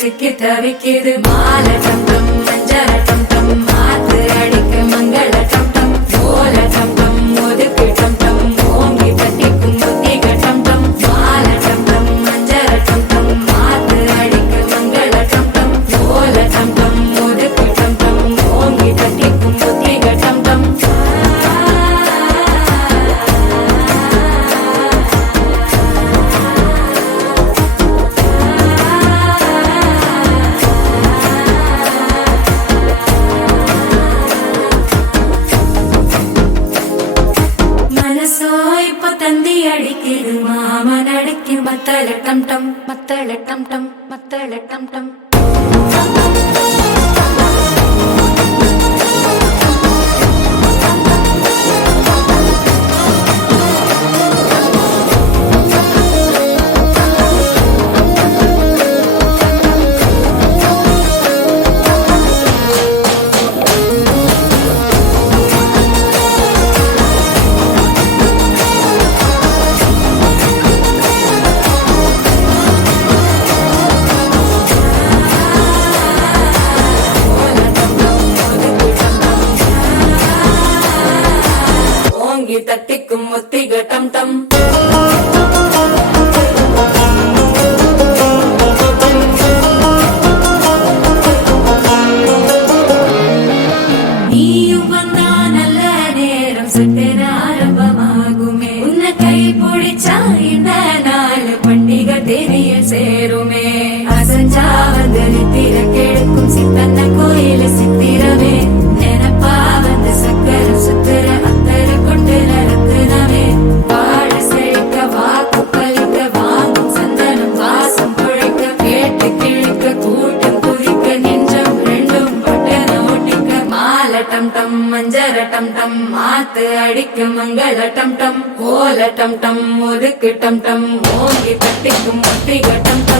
சிக்கி தவிக்கிது மால டம் டம் மஞ்சள டம் டம் மாத்து அடிக்க மங்கள டம் டம் ஓல டம் டம் ஒதுக்கு டம் டம் ஓங்கி தட்டிக்கும் புத்திக டம் டம் மால டம் டம் மஞ்சள டம் டம் மாத்து அடிக்க மங்கள டம் டம் ஓல டம் டம் ஒதுக்கு டம் டம் ஓங்கி தட்டிக்கும் புத்திக டம் டம் தந்தி அடிக்குது மாமன் அடிக்கும் மத்தள டம் டம் மத்தள டம் டம் மத்தள டம் டம் தட்டிக்கும் முத்திக டம் டம் நீயும் வந்தா நல்ல நேரம் சட்டென ஆரம்பமாகுமே உன்னை கை பிடிச்சா இந்த நாள் பண்டிகை தெரிய சேருமே அசஞ்சா வந்து நித்திர கெடுக்கும் சித்தன்ன கோயில சித்திரமே நினப்பா வந்து சக்கர சுத்திர அத்தர கொண்டு நடத்துனவே வாழ செழிக்க வாக்கு பலிக்க வாங்கும் சந்தனம் வாசம் குழைக்க கேட்டு கிழிக்க கூட்டம் குதிக்க நெஞ்சம் ரெண்டும் பட்டன ஒட்டிக்க மால டம் டம் மஞ்சர டம் டம் மாத்து அடிக்க மங்கள டம் டம் ஓல டம் டம் ஒதுக்கு டம் டம் ஓங்கி தட்டிக்கும் முத்திக டம் டம்